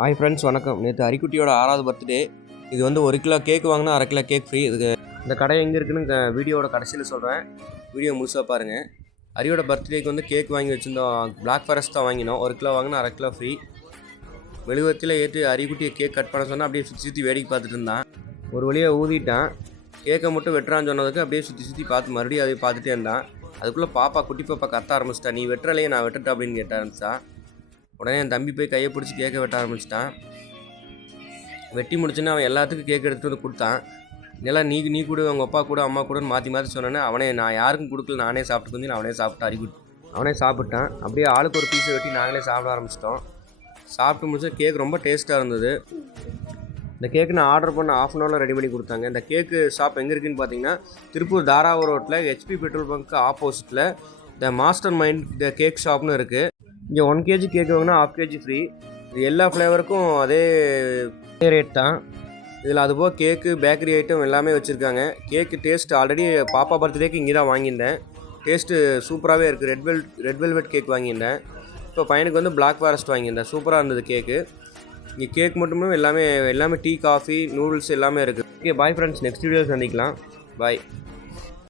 Hi friends, வணக்கம். நேற்று அரிக்குட்டியோட 6வது பர்த்டே. இது வந்து 1 கிலோ கேக் வாங்கினா 1/2 கிலோ கேக் ஃப்ரீ. இதுக்கு இந்த கடை எங்கே இருக்குன்னு வீடியோட கடைசியில் சொல்கிறேன். வீடியோ முழுசாக பாருங்கள். அரியோட பர்த்டேக்கு வந்து கேக் வாங்கி வச்சுருந்தோம். பிளாக் ஃபாரஸ்ட் தான் வாங்கினோம். 1 கிலோ வாங்கினா 1/2 கிலோ ஃப்ரீ. மெழுகுவர்த்தியில் ஏற்றி அரிக்குட்டியை கேக் கட் பண்ண சொன்னால் அப்படியே சுற்றி வேடிக்கை பார்த்துட்டு இருந்தான். ஒரு வழியாக ஊதிட்டான். கேக்கை மட்டும் வெட்டுறான்னு சொன்னதுக்கு அப்படியே சுற்றி பார்த்து மறுபடியும் அதை பார்த்துட்டே இருந்தான். அதுக்குள்ளே குட்டி பாப்பா கத்த ஆரம்பிச்சிட்டா. நீ வெட்டுறலையே, நான் வெட்டட்டா அப்படின்னு கேட்ட ஆரம்பிச்சா. உடனே என் தம்பி போய் கையை பிடிச்சி கேக்கை வெட்ட ஆரம்பிச்சிட்டான். வெட்டி முடிச்சுன்னு அவன் எல்லாத்துக்கும் கேக் எடுத்துகிட்டு வந்து கொடுத்தான். இதெல்லாம் நீ கூட உங்கள் அப்பா கூட அம்மா கூட மாற்றி சொன்னேன்னு அவனே நான் யாருக்கும் கொடுக்கல, நானே சாப்பிட்டு வந்து அவனே சாப்பிட்டான். அவனே சாப்பிட்டான். அப்படியே ஆளுக்கு ஒரு பீஸை வெட்டி நாங்களே சாப்பிட ஆரம்பிச்சிட்டோம். சாப்பிட்டு முடிச்சா கேக் ரொம்ப டேஸ்ட்டாக இருந்தது. இந்த கேக்கு நான் ஆர்டர் பண்ண 1/2 அன் ஹவரில் ரெடி பண்ணி கொடுத்தாங்க. இந்த கேக்கு ஷாப் எங்கே இருக்குதுன்னு பார்த்தீங்கன்னா, திருப்பூர் தாராவூர் ரோட்டில் HP பெட்ரோல் பங்க்கு ஆப்போசிட்டில் the master mind the cake ஷாப்னு இருக்குது. இங்கே 1 kg கேக் வாங்கினா 1/2 kg ஃப்ரீ. இது எல்லா ஃப்ளேவருக்கும் அதே ரேட் தான். இதில் அதுபோக கேக்கு, பேக்கரி ஐட்டம் எல்லாமே வச்சுருக்காங்க. கேக்கு டேஸ்ட் ஆல்ரெடி பாப்பா பர்த்டேக்கு இங்கே தான் வாங்கியிருந்தேன். டேஸ்ட்டு சூப்பராகவே இருக்குது. ரெட் வெல்வெட் கேக் வாங்கியிருந்தேன். இப்போ பையனுக்கு வந்து பிளாக் ஃபாரஸ்ட் வாங்கியிருந்தேன். சூப்பராக இருந்தது கேக்கு. இங்கே கேக் மட்டுமே எல்லாமே டீ, காஃபி, நூடுல்ஸ் எல்லாமே இருக்குது. Okay, bye friends. Next video சந்திக்கலாம். பாய்.